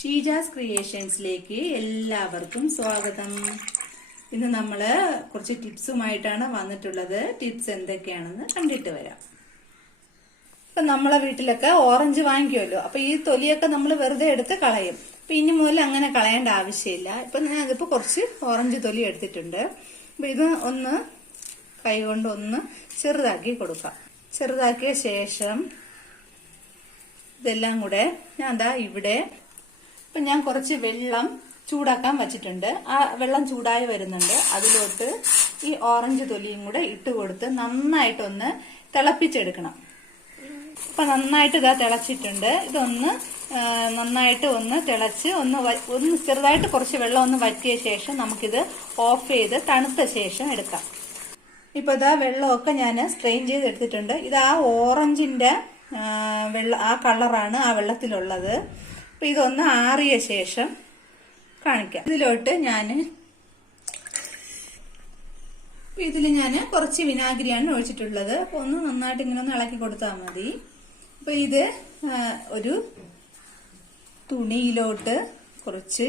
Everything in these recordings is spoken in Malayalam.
ഷീജാസ് ക്രിയേഷൻസിലേക്ക് എല്ലാവർക്കും സ്വാഗതം. ഇന്ന് നമ്മൾ കുറച്ച് ടിപ്സുമായിട്ടാണ് വന്നിട്ടുള്ളത്. ടിപ്സ് എന്തൊക്കെയാണെന്ന് കണ്ടിട്ട് വരാം. ഇപ്പൊ നമ്മളെ വീട്ടിലൊക്കെ ഓറഞ്ച് വാങ്ങിക്കുമല്ലോ. അപ്പൊ ഈ തൊലിയൊക്കെ നമ്മൾ വെറുതെ എടുത്ത് കളയും. അപ്പൊ ഇനി മുതൽ അങ്ങനെ കളയേണ്ട ആവശ്യമില്ല. ഇപ്പം ഞാൻ അതിപ്പോൾ കുറച്ച് ഓറഞ്ച് തൊലി എടുത്തിട്ടുണ്ട്. അപ്പൊ ഇത് ഒന്ന് കൈകൊണ്ട് ഒന്ന് ചെറുതാക്കി കൊടുക്കാം. ചെറുതാക്കിയ ശേഷം ഇതെല്ലാം കൂടെ ഞാൻ എന്താ ഇവിടെ ഇപ്പൊ ഞാൻ കുറച്ച് വെള്ളം ചൂടാക്കാൻ വച്ചിട്ടുണ്ട്. ആ വെള്ളം ചൂടായി വരുന്നുണ്ട്. അതിലോട്ട് ഈ ഓറഞ്ച് തൊലിയും കൂടെ ഇട്ട് കൊടുത്ത് നന്നായിട്ടൊന്ന് തിളപ്പിച്ചെടുക്കണം. അപ്പൊ നന്നായിട്ട് ഇതാ തിളച്ചിട്ടുണ്ട്. ഇതൊന്ന് നന്നായിട്ട് ഒന്ന് തിളച്ച് ഒന്ന് ഒന്ന് ചെറുതായിട്ട് കുറച്ച് വെള്ളം ഒന്ന് വറ്റിയ ശേഷം നമുക്കിത് ഓഫ് ചെയ്ത് തണുത്ത ശേഷം എടുക്കാം. ഇപ്പൊ ഇതാ വെള്ളമൊക്കെ ഞാൻ സ്ട്രെയിൻ ചെയ്ത് എടുത്തിട്ടുണ്ട് ഇത് ആ ഓറഞ്ചിന്റെ വെള്ള ആ കളറാണ് ആ വെള്ളത്തിലുള്ളത്. അപ്പൊ ഇതൊന്ന് ആറിയ ശേഷം കാണിക്കാം. ഇതിലോട്ട് ഞാൻ ഇതിൽ ഞാൻ കുറച്ച് വിനാഗിരിയാണ് ഒഴിച്ചിട്ടുള്ളത്. അപ്പൊ ഒന്ന് നന്നായിട്ട് ഇങ്ങനെ ഒന്ന് ഇളക്കി കൊടുത്താൽ മതി. അപ്പൊ ഇത് ഒരു തുണിയിലോട്ട് കുറച്ച്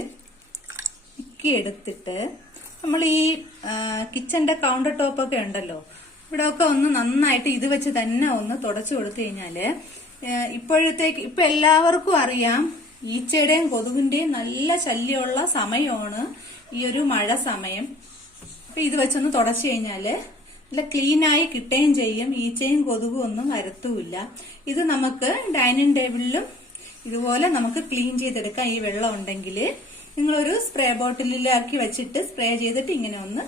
എടുത്തിട്ട് നമ്മൾ ഈ കിച്ചന്റെ കൗണ്ടർ ടോപ്പൊക്കെ ഉണ്ടല്ലോ. ഇവിടെ ഒക്കെ ഒന്ന് നന്നായിട്ട് ഇത് വെച്ച് തന്നെ ഒന്ന് തുടച്ചു കൊടുത്തു കഴിഞ്ഞാൽ ഇപ്പോഴത്തേക്ക് ഇപ്പൊ എല്ലാവർക്കും അറിയാം ഈച്ചയുടെയും കൊതുകിന്റെയും നല്ല ശല്യമുള്ള സമയമാണ് ഈ ഒരു മഴ സമയം. അപ്പൊ ഇത് വെച്ചൊന്ന് തുടച്ചു കഴിഞ്ഞാൽ നല്ല ക്ലീനായി കിട്ടുകയും ചെയ്യും. ഈച്ചയും കൊതുകും ഒന്നും വരത്തുമില്ല ഇത് നമുക്ക് ഡൈനിങ് ടേബിളിലും ഇതുപോലെ നമുക്ക് ക്ലീൻ ചെയ്തെടുക്കാം. ഈ വെള്ളം ഉണ്ടെങ്കിൽ നിങ്ങളൊരു സ്പ്രേ ബോട്ടിലാക്കി വെച്ചിട്ട് സ്പ്രേ ചെയ്തിട്ട് ഇങ്ങനെ ഒന്ന്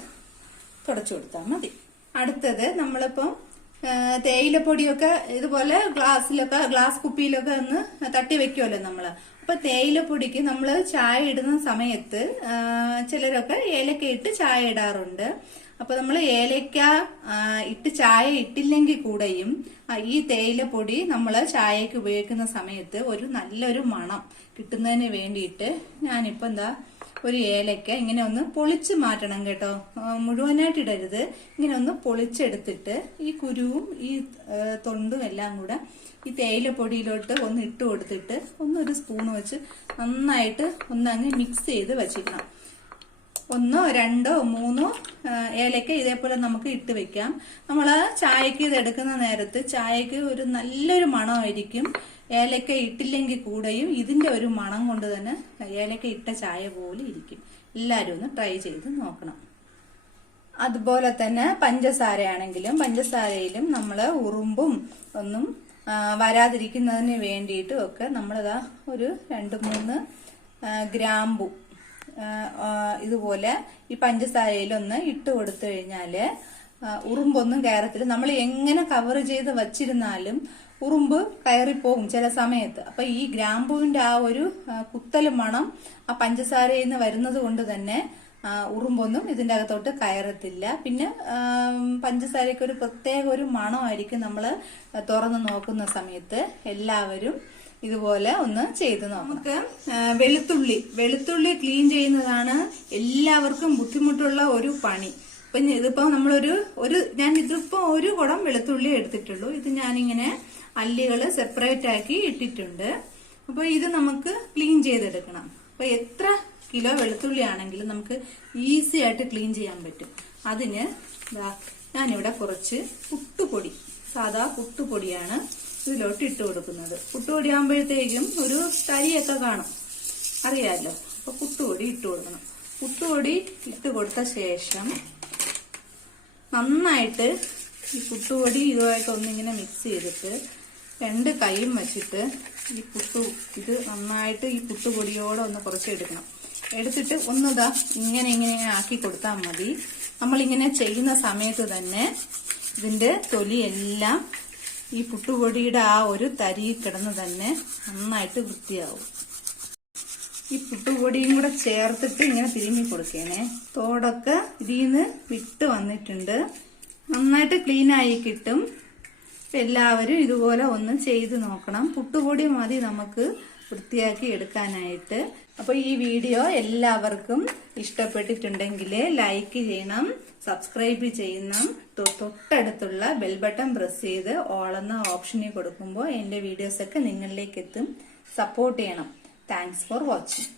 തുടച്ചു കൊടുത്താൽ മതി. അടുത്തത് നമ്മളിപ്പം തേയിലപ്പൊടിയൊക്കെ ഇതുപോലെ ഗ്ലാസ്സിലൊക്കെ ഗ്ലാസ് കുപ്പിയിലൊക്കെ ഒന്ന് തട്ടി വെക്കുമല്ലോ നമ്മൾ. അപ്പൊ തേയിലപ്പൊടിക്ക് നമ്മൾ ചായ ഇടുന്ന സമയത്ത് ചിലരൊക്കെ ഏലക്ക ഇട്ട് ചായ ഇടാറുണ്ട്. അപ്പൊ നമ്മൾ ഏലയ്ക്ക ഇട്ട് ചായ ഇട്ടില്ലെങ്കിൽ കൂടെയും ഈ തേയിലപ്പൊടി നമ്മൾ ചായക്ക് ഉപയോഗിക്കുന്ന സമയത്ത് ഒരു നല്ലൊരു മണം കിട്ടുന്നതിന് വേണ്ടിയിട്ട് ഞാനിപ്പോ എന്താ ഒരു ഏലയ്ക്ക ഇങ്ങനെ ഒന്ന് പൊളിച്ച് മാറ്റണം കേട്ടോ. മുഴുവനായിട്ട് ഇടരുത്. ഇങ്ങനെ ഒന്ന് പൊളിച്ചെടുത്തിട്ട് ഈ കുരുവും ഈ തൊണ്ടും എല്ലാം കൂടെ ഈ തേയിലപ്പൊടിയിലോട്ട് ഒന്ന് ഇട്ട് കൊടുത്തിട്ട് ഒന്നൊരു സ്പൂൺ വെച്ച് നന്നായിട്ട് ഒന്നങ്ങ് മിക്സ് ചെയ്ത് വെച്ചിരിക്കണം ഒന്നോ രണ്ടോ മൂന്നോ ഏലക്ക ഇതേപോലെ നമുക്ക് ഇട്ട് വെക്കാം. നമ്മൾ ചായക്ക് ഇത് എടുക്കുന്ന നേരത്ത് ചായക്ക് ഒരു നല്ലൊരു മണമായിരിക്കും. ഏലക്ക ഇട്ടില്ലെങ്കിൽ കൂടെയും ഇതിന്റെ ഒരു മണം കൊണ്ട് തന്നെ ഏലക്ക ഇട്ട ചായ പോലെ ഇരിക്കും. എല്ലാവരും ഒന്ന് ട്രൈ ചെയ്ത് നോക്കണം. അതുപോലെ തന്നെ പഞ്ചസാരയാണെങ്കിലും പഞ്ചസാരയിലും നമ്മൾ ഉറുമ്പും ഒന്നും വരാതിരിക്കുന്നതിന് വേണ്ടിയിട്ടും ഒക്കെ നമ്മളിതാ ഒരു രണ്ട് മൂന്ന് ഗ്രാമ്പു ഇതുപോലെ ഈ പഞ്ചസാരയിലൊന്ന് ഇട്ട് കൊടുത്തു കഴിഞ്ഞാൽ ആ, ഉറുമ്പൊന്നും കയറത്തില്ല. നമ്മൾ എങ്ങനെ കവർ ചെയ്ത് വച്ചിരുന്നാലും ഉറുമ്പ് കയറിപ്പോകും ചില സമയത്ത്. അപ്പൊ ഈ ഗ്രാമ്പുവിന്റെ ആ ഒരു കുത്തൽ മണം ആ പഞ്ചസാരയിൽ നിന്ന് വരുന്നത് കൊണ്ട് തന്നെ ഉറുമ്പൊന്നും ഇതിന്റെ അകത്തോട്ട് കയറത്തില്ല. പിന്നെ പഞ്ചസാരയ്ക്ക് ഒരു പ്രത്യേക ഒരു മണമായിരിക്കും നമ്മൾ തുറന്ന് നോക്കുന്ന സമയത്ത് എല്ലാവരും ഇതുപോലെ ഒന്ന് ചെയ്ത് നമുക്ക് വെളുത്തുള്ളി. വെളുത്തുള്ളി ക്ലീൻ ചെയ്യുന്നതാണ് എല്ലാവർക്കും ബുദ്ധിമുട്ടുള്ള ഒരു പണി. ഇപ്പൊ ഇതിപ്പോ നമ്മളൊരു ഒരു ഞാൻ ഇതിപ്പോ ഒരു കുടം വെളുത്തുള്ളി എടുത്തിട്ടുള്ളൂ. ഇത് ഞാനിങ്ങനെ അല്ലികൾ സെപ്പറേറ്റ് ആക്കി ഇട്ടിട്ടുണ്ട്. അപ്പൊ ഇത് നമുക്ക് ക്ലീൻ ചെയ്തെടുക്കണം. അപ്പൊ എത്ര കിലോ വെളുത്തുള്ളി ആണെങ്കിലും നമുക്ക് ഈസി ആയിട്ട് ക്ലീൻ ചെയ്യാൻ പറ്റും. അതിന് ഞാനിവിടെ കുറച്ച് പുട്ടുപൊടി. സാധാ പുട്ടുപൊടിയാണ് ഇതിലോട്ട് ഇട്ട് കൊടുക്കുന്നത്. പുട്ടുപൊടി ആകുമ്പോഴത്തേക്കും ഒരു തരിയൊക്കെ കാണും. അറിയാമല്ലോ അപ്പൊ പുട്ടുപൊടി ഇട്ട് കൊടുക്കണം. പുട്ടുപൊടി ഇട്ട് കൊടുത്ത ശേഷം നന്നായിട്ട് ഈ പുട്ടുപൊടി ഇതുമായിട്ട് ഒന്നിങ്ങനെ മിക്സ് ചെയ്തിട്ട് രണ്ട് കൈയും വെച്ചിട്ട് ഈ പുട്ടു ഇത് നന്നായിട്ട് ഈ പുട്ടുപൊടിയോടെ ഒന്ന് കുറച്ച് എടുക്കണം എടുത്തിട്ട് ഒന്നിതാ ഇങ്ങനെ ഇങ്ങനെ ആക്കി കൊടുത്താൽ മതി. നമ്മളിങ്ങനെ ചെയ്യുന്ന സമയത്ത് തന്നെ ഇതിന്റെ തൊലി എല്ലാം ഈ പുട്ടുപൊടിയുടെ ആ ഒരു തരി കിടന്ന് തന്നെ നന്നായിട്ട് വൃത്തിയാവും. ഈ പുട്ടുപൊടിയും കൂടെ ചേർത്തിട്ട് ഇങ്ങനെ തിരുമ്മി കൊടുക്കേനെ തോടൊക്കെ ഇതിന്ന് വിട്ട് വന്നിട്ടുണ്ട്. നന്നായിട്ട് ക്ലീനായി കിട്ടും. എല്ലാവരും ഇതുപോലെ ഒന്ന് ചെയ്ത് നോക്കണം. പുട്ടുപൊടി മതി നമുക്ക് വൃത്തിയാക്കി എടുക്കാനായിട്ട്. അപ്പൊ ഈ വീഡിയോ എല്ലാവർക്കും ഇഷ്ടപ്പെട്ടിട്ടുണ്ടെങ്കിൽ ലൈക്ക് ചെയ്യണം സബ്സ്ക്രൈബ് ചെയ്യണം. തൊട്ടടുത്തുള്ള ബെൽ ബട്ടൺ പ്രസ് ചെയ്ത് ഓളെന്ന ഓപ്ഷനിൽ കൊടുക്കുമ്പോൾ എന്റെ വീഡിയോസൊക്കെ നിങ്ങളിലേക്ക് എത്തും സപ്പോർട്ട് ചെയ്യണം. Thanks for watching